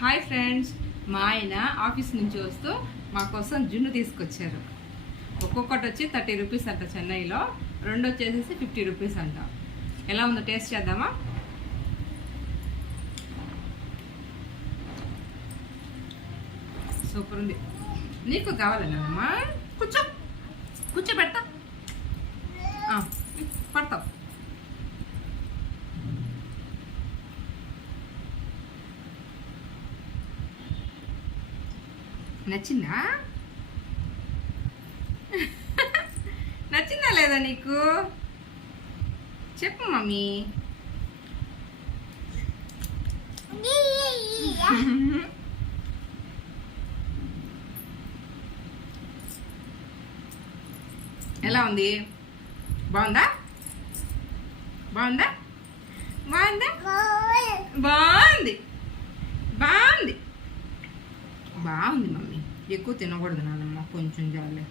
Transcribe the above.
Hi friends మా ఆయన office నుంచి వస్తూ మా కోసం జున్ను తీసుకొచ్చారు. ఒక్కొక్కటి వచ్చి థర్టీ రూపీస్ అంట చెన్నైలో రెండు వచ్చేసేసి ఫిఫ్టీ రూపీస్ అంట. ఎలా ఉందో టేస్ట్ చేద్దామా? సూపర్ ఉంది. నీకు కావాలన్నమ్మా కూర్చో. కూర్చోపెడతా పడతావు. నచ్చిందా? నచ్చిందా లేదా నీకు? చెప్పు మమ్మీ. ఎలా ఉంది? బాగుందా? బాగుందా? బాగుందా బాగుంది బాగుంది మమ్మీ. ఎక్కువ తినకూడదు నాన్నమ్మ కొంచెం జాలే